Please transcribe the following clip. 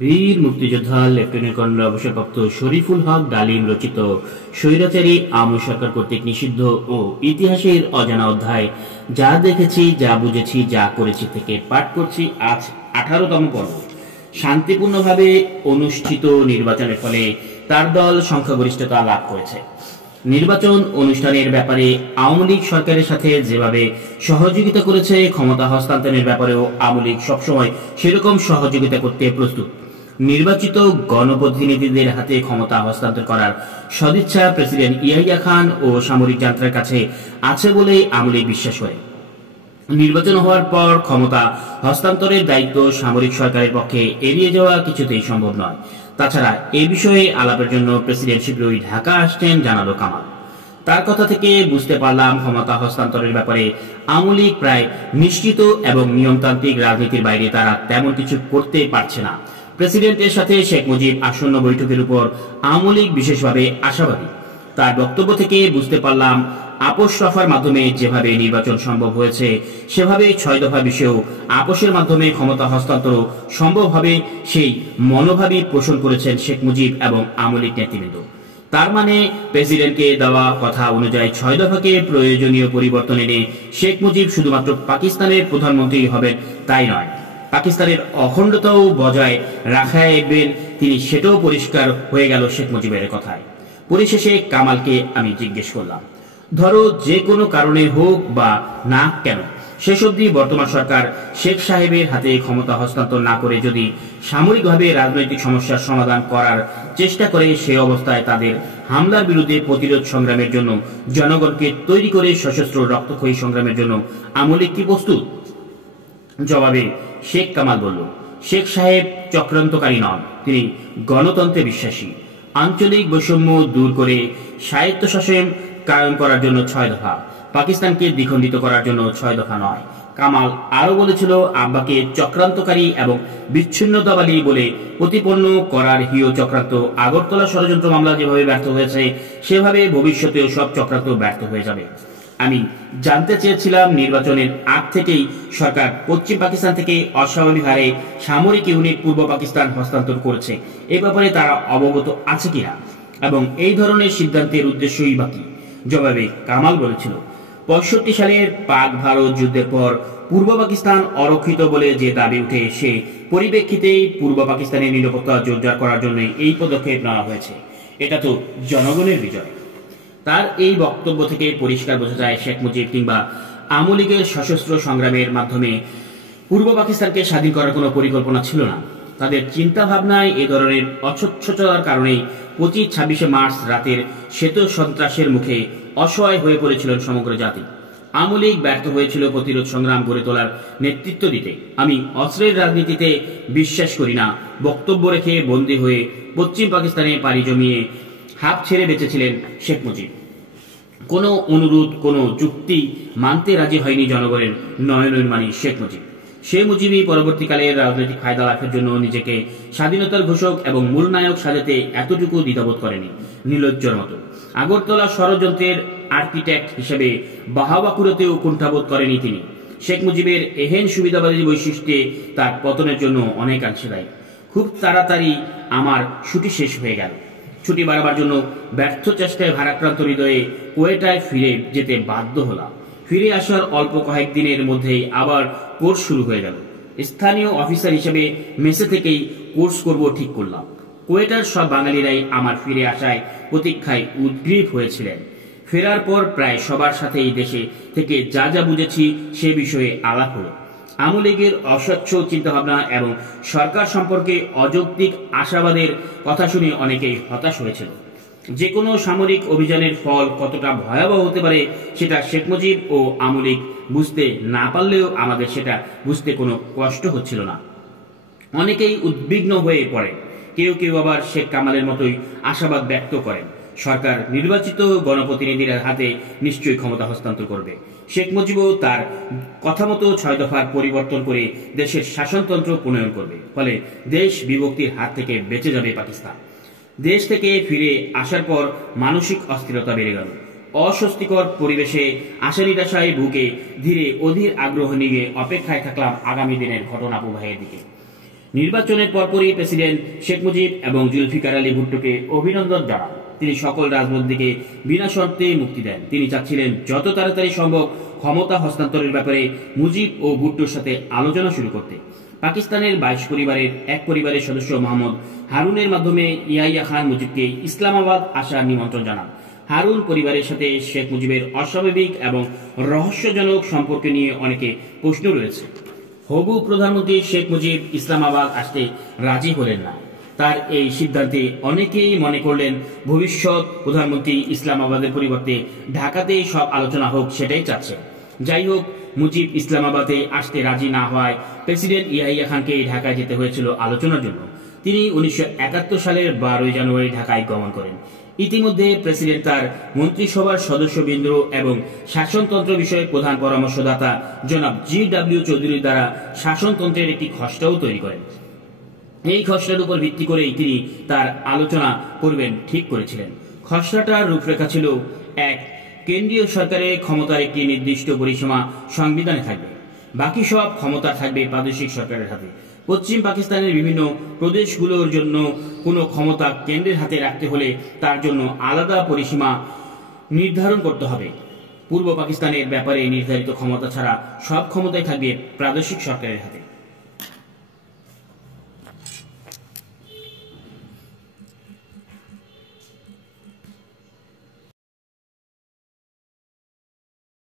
বীর মুক্তিযোদ্ধা lieutenant colonel অবসরপ্রাপ্ত শরীফুল হক ডালিম রচিত স্বৈরাচারী আওয়ামী সরকার কর্তৃক নিষিদ্ধ ও ইতিহাসের অজানা অধ্যায় যা দেখেছি, যা বুঝেছি, যা করেছি থেকে পাঠ করছি আজ 18তম পর্ব। শান্তিপূর্ণভাবে অনুষ্ঠিত নির্বাচনের ফলে তার দল সংখ্যাগরিষ্ঠতা লাভ করেছে। নির্বাচন অনুষ্ঠানের ব্যাপারে আওয়ামী লীগ সরকারের সাথে যেভাবে সহযোগিতা করেছে, ক্ষমতা হস্তান্তরের ব্যাপারেও আওয়ামী লীগ সবসময় সেরকম সহযোগিতা করতে প্রস্তুত। নির্বাচিত গণপ্রতিনিধিদের হাতে ক্ষমতা হস্তান্তর করার সদিচ্ছা প্রেসিডেন্ট ইয়াহিয়া খান ও সামরিক যন্ত্রের কাছে আছে বলেই আওয়ামী লীগ বিশ্বাস করে। নির্বাচন হওয়ার পর ক্ষমতা হস্তান্তরের দায়িত্ব সামরিক সরকারের পক্ষে এড়িয়ে যাওয়া কিছুতেই সম্ভব নয়। তাছাড়া এ বিষয়ে আলাপের জন্য প্রেসিডেন্ট শীঘ্রই ঢাকা আসছেন, জানালো কামাল। তার কথা থেকে বুঝতে পারলাম ক্ষমতা হস্তান্তরের ব্যাপারে আওয়ামী লীগ প্রায় নিশ্চিত এবং নিয়মতান্ত্রিক রাজনীতির বাইরে তারা তেমন কিছু করতে পারছে না। প্রেসিডেন্টের সাথে শেখ মুজিব আসন্ন বৈঠকের উপর আওয়ামী লীগ বিশেষভাবে আশাবাদী। তার বক্তব্য থেকে বুঝতে পারলাম আপোষ রফার মাধ্যমে যেভাবে নির্বাচন সম্ভব হয়েছে, সেভাবে 6 দফা বিষয়েও আপোষের মাধ্যমে ক্ষমতা হস্তান্তর সম্ভব হবে, সেই মনোভাবই পোষণ করেছেন শেখ মুজিব এবং আওয়ামী লীগ নেতৃবৃন্দ। তার মানে প্রেসিডেন্টকে দেওয়া কথা অনুযায়ী 6 দফাকে প্রয়োজনীয় পরিবর্তন এনে শেখ মুজিব শুধুমাত্র পাকিস্তানের প্রধানমন্ত্রী হবেন তাই নয়, পাকিস্তানের অখণ্ডতাও বজায় রাখাইবেন তিনি, সেটাও পরিষ্কার হয়ে গেল শেখ মুজিবের কথায়। পরিশেষে কামালকে আমি জিজ্ঞেস করলাম, ধরো যে কোনো কারণে হোক বা না কেন, শেষ অবধি বর্তমান সরকার শেখ সাহেবের হাতে ক্ষমতা হস্তান্তর না করে যদি সামরিকভাবে রাজনৈতিক সমস্যার সমাধান করার চেষ্টা করে, সে অবস্থায় তাদের হামলার বিরুদ্ধে প্রতিরোধ সংগ্রামের জন্য জনগণকে তৈরি করে সশস্ত্র রক্তক্ষয়ী সংগ্রামের জন্য আওয়ামী লীগ কি প্রস্তুত? জবাবে শেখ কামাল বলল, শেখ সাহেব চক্রান্তকারী নন, তিনি গণতন্ত্রে বিশ্বাসী। আঞ্চলিক বৈষম্য দূর করে স্বায়ত্তশাসন কায়েম করার জন্য 6 দফা, পাকিস্তানকে দ্বিখণ্ডিত করার জন্য 6 দফা নয়। কামাল আরো বলেছিল, আব্বাকে চক্রান্তকারী এবং বিচ্ছিন্নতাবাদী বলে প্রতিপন্ন করার হিয় চক্রান্ত আগরতলা ষড়যন্ত্র মামলা যেভাবে ব্যর্থ হয়েছে, সেভাবে ভবিষ্যতেও সব চক্রান্ত ব্যর্থ হয়ে যাবে। আমি জানতে চেয়েছিলাম, নির্বাচনের আগ থেকেই সরকার পশ্চিম পাকিস্তান থেকে অস্বাভাবিক হারে সামরিক ইউনিট পূর্ব পাকিস্তান হস্তান্তর করেছে, এ ব্যাপারে তারা অবগত আছে কিনা এবং এই ধরনের সিদ্ধান্তের উদ্দেশ্যই বা কি? জবাবে কামাল বলেছিল, 65 সালের পাক ভারত যুদ্ধের পর পূর্ব পাকিস্তান অরক্ষিত বলে যে দাবি উঠে, সে পরিপ্রেক্ষিতেই পূর্ব পাকিস্তানের নিরাপত্তা জোরদার করার জন্য এই পদক্ষেপ নেওয়া হয়েছে। এটা তো জনগণের বিজয়। তার এই বক্তব্য থেকে পরিষ্কার বোঝা যায়, শেখ মুজিব কিংবা আওয়ামী লীগের সশস্ত্র সংগ্রামের মাধ্যমে পূর্ব পাকিস্তানকে স্বাধীন করার কোনো পরিকল্পনা ছিল না। তাদের চিন্তা ভাবনায় এ ধরনের অস্বচ্ছতার কারণেই 25-26 মার্চ রাতের শ্বেত সন্ত্রাসের মুখে অসহায় হয়ে পড়েছিলেন সমগ্র জাতি। আওয়ামী লীগ ব্যর্থ হয়েছিল প্রতিরোধ সংগ্রাম গড়ে তোলার নেতৃত্ব দিতে। আমি অস্ত্রের রাজনীতিতে বিশ্বাস করি না বক্তব্য রেখে বন্দী হয়ে পশ্চিম পাকিস্তানে পাড়ি জমিয়ে হাঁপ ছেড়ে বেঁচেছিলেন শেখ মুজিব। কোনো অনুরোধ, কোনো যুক্তি মানতে রাজি হয়নি জনগণের নয়নমণি শেখ মুজিব। সে মুজিবই পরবর্তীকালে রাজনৈতিক ফায়দা লাভের জন্য নিজেকে স্বাধীনতার ঘোষক এবং মূল নায়ক সাজাতে এতটুকু দ্বিধাবোধ করেনি, নির্লজ্জর মতো। আগরতলা ষড়যন্ত্রের আর্কিটেক্ট হিসেবে বাহাবা কুড়াতেও কুণ্ঠাবোধ করেনি তিনি। শেখ মুজিবের এহেন সুবিধাবাদী বৈশিষ্ট্যে তার পতনের জন্য অনেকাংশে দায়ী। খুব তাড়াতাড়ি আমার ছুটি শেষ হয়ে গেল। ছুটি বাড়াবার জন্য ব্যর্থ চেষ্টায় ভারাক্রান্ত হৃদয়ে কোয়েটায় ফিরে যেতে বাধ্য হলাম। ফিরে আসার অল্প কয়েকদিনের মধ্যেই আবার কোর্স শুরু হয়ে গেল। স্থানীয় অফিসার হিসেবে মেসে থেকেই কোর্স করব ঠিক করলাম। কোয়েটার সব বাঙালিরাই আমার ফিরে আসায় প্রতীক্ষায় উদ্গ্রীব হয়েছিলেন। ফেরার পর প্রায় সবার সাথেই দেশে থেকে যা যা বুঝেছি সে বিষয়ে আলাপ হলো। আওয়ামী লীগের অস্বচ্ছ চিন্তাভাবনা এবং সরকার সম্পর্কে অযৌক্তিক আশাবাদের কথা শুনে অনেকেই হতাশ হয়েছিল। যে কোনো সামরিক অভিযানের ফল কতটা ভয়াবহ হতে পারে সেটা শেখ মুজিব ও আওয়ামী লীগ বুঝতে না পারলেও আমাদের সেটা বুঝতে কোনো কষ্ট হচ্ছিল না। অনেকেই উদ্বিগ্ন হয়ে পড়ে, কেউ কেউ আবার শেখ কামালের মতোই আশাবাদ ব্যক্ত করেন, সরকার নির্বাচিত গণপ্রতিনিধির হাতে নিশ্চয়ই ক্ষমতা হস্তান্তর করবে। শেখ মুজিবও তার কথা মতো 6 দফার পরিবর্তন করে দেশের শাসনতন্ত্র প্রণয়ন করবে, ফলে দেশ বিভক্তির হাত থেকে বেঁচে যাবে পাকিস্তান। দেশ থেকে ফিরে আসার পর মানসিক অস্থিরতা বেড়ে গেল। অস্বস্তিকর পরিবেশে আশা নিরাশায় ভুগে ধীরে অধীর আগ্রহ নিয়ে অপেক্ষায় থাকলাম আগামী দিনের ঘটনা প্রবাহের দিকে। নির্বাচনের পরপরই প্রেসিডেন্ট শেখ মুজিব এবং জুলফিকার আলী ভুট্টোকে অভিনন্দন জানান। তিনি সকল রাজবন্দীকে বিনা শর্তে মুক্তি দেন। তিনি চাচ্ছিলেন যত তাড়াতাড়ি সম্ভব ক্ষমতা হস্তান্তরের ব্যাপারে মুজিব ও ভুট্টোর সাথে আলোচনা শুরু করতে। পাকিস্তানের 22 পরিবারের এক পরিবারের সদস্য মোহাম্মদ হারুনের মাধ্যমে ইয়াহিয়া খান মুজিবকে ইসলামাবাদ আসার নিমন্ত্রণ জানান। হারুন পরিবারের সাথে শেখ মুজিবের অস্বাভাবিক এবং রহস্যজনক সম্পর্ক নিয়ে অনেকে প্রশ্ন রয়েছে। হবু প্রধানমন্ত্রী শেখ মুজিব ইসলামাবাদ আসতে রাজি হলেন না। তার এই সিদ্ধান্তে অনেকেই মনে করলেন ভবিষ্যৎ প্রধানমন্ত্রী ইসলামাবাদের পরিবর্তে ঢাকাতেই সব আলোচনা হোক, সেটাই চাচ্ছে। যাই হোক, মুজিব ইসলামাবাদে আসতে রাজি না হওয়ায় প্রেসিডেন্ট ইয়াহিয়া খানকে ঢাকায় যেতে হয়েছিল আলোচনার জন্য। তিনি 1971 সালের 12 জানুয়ারি ঢাকায় গমন করেন। ইতিমধ্যে প্রেসিডেন্ট তার মন্ত্রিসভার সদস্যবৃন্দ এবং শাসনতন্ত্র বিষয়ে প্রধান পরামর্শদাতা জনাব GW চৌধুরীর দ্বারা শাসনতন্ত্রের একটি খসড়াও তৈরি করেন। এই খসড়ার উপর ভিত্তি করেই তিনি তার আলোচনা করবেন ঠিক করেছিলেন। খসড়াটার রূপরেখা ছিল: 1. কেন্দ্রীয় সরকারের ক্ষমতার একটি নির্দিষ্ট পরিসীমা সংবিধানে থাকবে, বাকি সব ক্ষমতা থাকবে প্রাদেশিক সরকারের হাতে। পশ্চিম পাকিস্তানের বিভিন্ন প্রদেশগুলোর জন্য কোনো ক্ষমতা কেন্দ্রের হাতে রাখতে হলে তার জন্য আলাদা পরিসীমা নির্ধারণ করতে হবে। পূর্ব পাকিস্তানের ব্যাপারে নির্ধারিত ক্ষমতা ছাড়া সব ক্ষমতাই থাকবে প্রাদেশিক সরকারের হাতে।